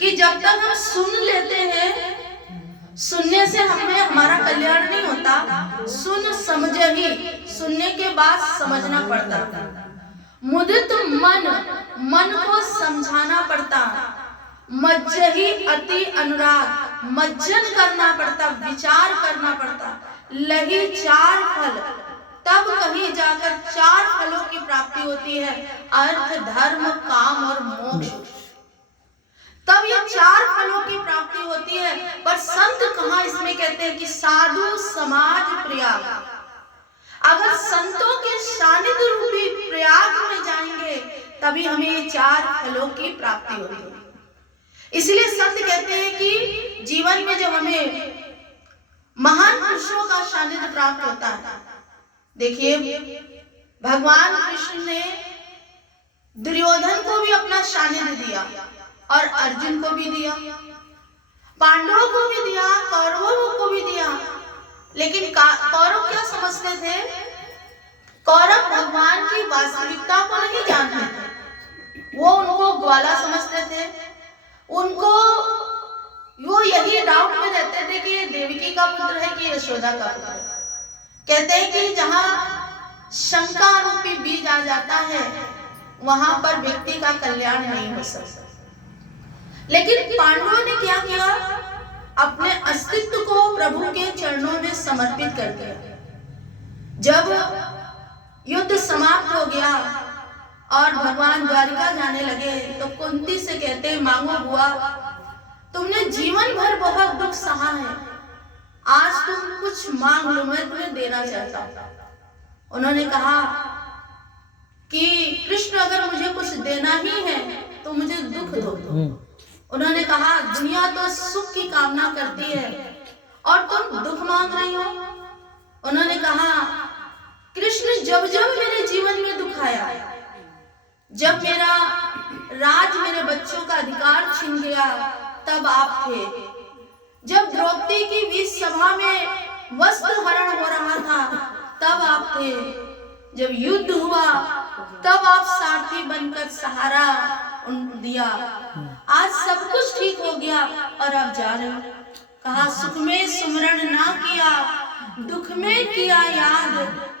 कि जब तक हम सुन लेते हैं, सुनने से हमें हमारा कल्याण नहीं होता, सुन समझ ही, सुनने के बाद समझना पड़ता। मुदित मन, मन को समझाना पड़ता। मज्जहि अति अनुराग, मज्जन करना पड़ता, विचार करना पड़ता। लही चार फल, तब कहीं जाकर चार फलों की प्राप्ति होती है, अर्थ, धर्म, काम और मोक्ष। तब ये चार फलों की प्राप्ति होती है। पर संत कहाँ इसमें कहते हैं कि साधु समाज प्रयाग। अगर संतों के सानिध्य रूपी प्रयाग में जाएंगे तभी हमें ये चार फलों की प्राप्ति होती है। इसलिए संत कहते हैं कि जीवन में जब हमें महान पुरुषों का सानिध्य प्राप्त होता है, देखिए भगवान कृष्ण ने दुर्योधन को भी अपना सानिध्य दिया और अर्जुन को भी दिया, पांडवों को भी दिया, कौरवों को भी दिया। लेकिन कौरव क्या समझते थे? कौरव भगवान की वास्तविकता को नहीं जानते थे, वो उनको ग्वाला समझते थे। उनको वो यही डाउट में रहते थे कि ये देवकी का पुत्र है कि यशोदा का पुत्र है। कहते हैं कि जहां शंका रूपी बीज आ जाता है वहां पर व्यक्ति का कल्याण नहीं हो सकता। लेकिन पांडवों ने क्या किया? अपने अस्तित्व को प्रभु के चरणों में समर्पित कर दिया। जब युद्ध समाप्त हो गया और भगवान द्वारिका जाने लगे तो कुंती से कहते, मांगो बुआ, तुमने जीवन भर बहुत दुख सहा है, आज तुम कुछ मांग लो, मैं तुम्हें देना चाहता हूं। उन्होंने कहा कि कृष्ण अगर मुझे कुछ देना ही है तो मुझे दुख दो। उन्होंने कहा दुनिया तो सुख की कामना करती है और तुम दुख मांग रही हो। उन्होंने कहा कृष्ण जब जब मेरे जीवन में दुख आया, जब मेरा राज, मेरे बच्चों का अधिकार छिन गया, तब आप थे। जब द्रौपदी की बीच सभा में वस्त्र हरण हो रहा था तब आप थे। जब युद्ध हुआ तब आप सारथी बनकर सहारा दिया। आज सब कुछ ठीक हो गया और आप जा रहे हो। कहा सुख में सुमरण ना किया, दुख में किया याद,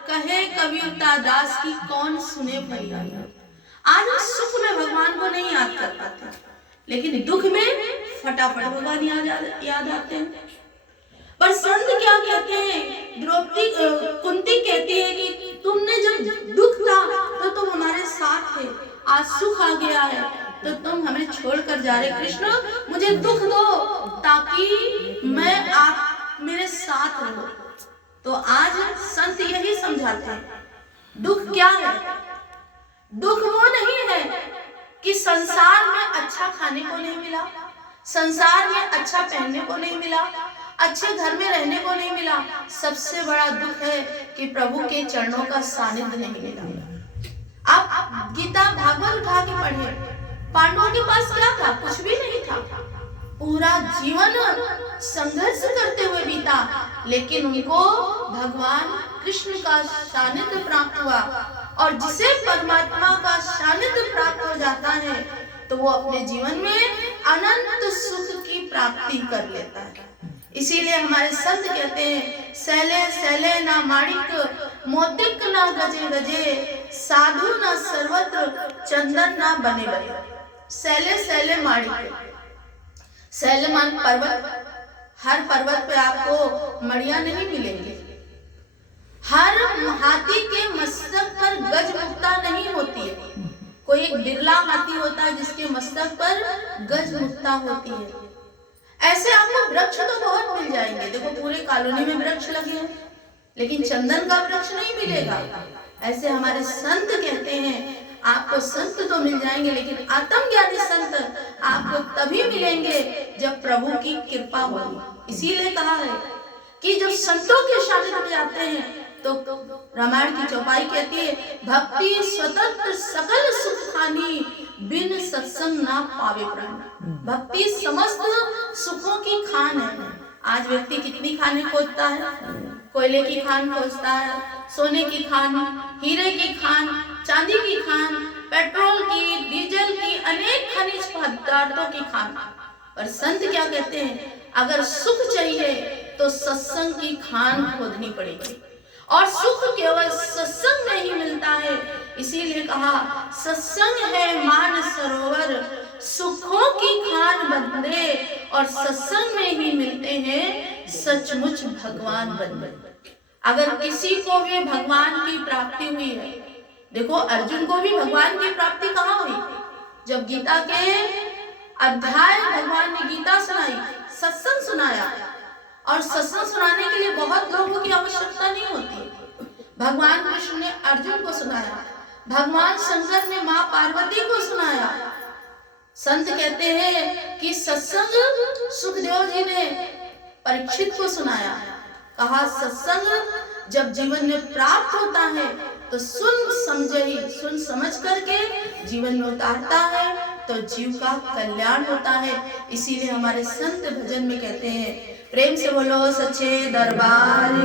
कहे कबीरता दास की कौन सुने फरियाद। आज हम सुख में भगवान को नहीं याद कर पाते, लेकिन दुख में फटाफट भगवान याद आते हैं। पर संत क्या कहते हैं? द्रौपदी, कुंती कहती है कि तुमने जब दुख था तो तुम हमारे साथ थे, आज सुख आ गया है तो तुम हमें छोड़कर जा रहे। कृष्ण मुझे दुख दो ताकि मैं आप मेरे साथ रहो। तो आज संत यही समझाते हैं, दुख क्या है? दुख वो नहीं है कि संसार में अच्छा खाने को नहीं मिला, संसार में अच्छा पहनने को नहीं मिला, अच्छे घर में रहने को नहीं मिला। सबसे बड़ा दुख है कि प्रभु के चरणों का सानिध्य नहीं मिला। आप गीता भागवत उठा के पढ़े, पांडवों के पास क्या था? कुछ भी नहीं था। पूरा जीवन संघर्ष करते हुए बीता, लेकिन उनको भगवान कृष्ण का सानिध्य प्राप्त हुआ। और जिसे परमात्मा का सानिध्य प्राप्त हो जाता है तो वो अपने जीवन में अनंत सुख की प्राप्ति कर लेता है। इसीलिए हमारे संत कहते हैं, सैले सैले ना माणिक, मोतिक ना गजे गजे, साधु ना सर्वत्र, चंदन ना बने बने। सैले सैले माणिक, सैले मान पर्वत। हर पर्वत पे आपको मड़ियां नहीं मिलेंगी। हर हाथी के मस्तक पर गज मुक्ता नहीं होती है। कोई एक बिरला हाथी होता है जिसके मस्तक पर गज मुक्ता होती है। ऐसे आपको वृक्ष तो बहुत मिल जाएंगे। देखो पूरे कॉलोनी में वृक्ष लगे हैं, लेकिन चंदन का वृक्ष नहीं मिलेगा। ऐसे हमारे संत कहते हैं, आपको संत तो मिल जाएंगे, लेकिन आत्मज्ञानी संत आपको तभी मिलेंगे जब प्रभु की कृपा होगी। इसीलिए कहा है कि जब संतों के सानिध्य में जाते हैं तो रामायण की चौपाई कहती है, भक्ति स्वतंत्र सकल सुख खानी, बिन सत्संग ना पावे प्राण। भक्ति समस्त सुखों की खान है। आज व्यक्ति कितनी खाने खोजता है? कोयले की खान खोजता है, सोने की खान, हीरे की खान, चांदी की खान, पेट्रोल की, डीजल की, अनेक खनिज पदार्थों की खान। और संत क्या कहते हैं, अगर सुख चाहिए तो सत्संग की खान खोदनी पड़ेगी, और सुख केवल सत्संग में ही मिलता है। इसीलिए कहा सत्संग है मान सरोवर, सुखों की खान बंदे, और सत्संग में ही मिलते हैं सचमुच भगवान बंदे। अगर किसी को भी भगवान की प्राप्ति हुई है, देखो अर्जुन को भी भगवान की प्राप्ति कहाँ हुई, जब गीता के अध्याय भगवान ने गीता सुनाई, सत्संग सुनाया। और सत्संग सुनाने के लिए बहुत लोगों की आवश्यकता नहीं होती। भगवान कृष्ण ने अर्जुन को सुनाया, भगवान शंकर ने माँ पार्वती को सुनाया। संत कहते हैं कि सत्संग सुखदेव जी ने परीक्षित को सुनाया। कहा सत्संग जब जीवन में प्राप्त होता है तो सुन समझ करके जीवन में उतारता है तो जीव का कल्याण होता है। इसीलिए हमारे संत भजन में कहते हैं, प्रेम से बोलो सच्चे दरबार।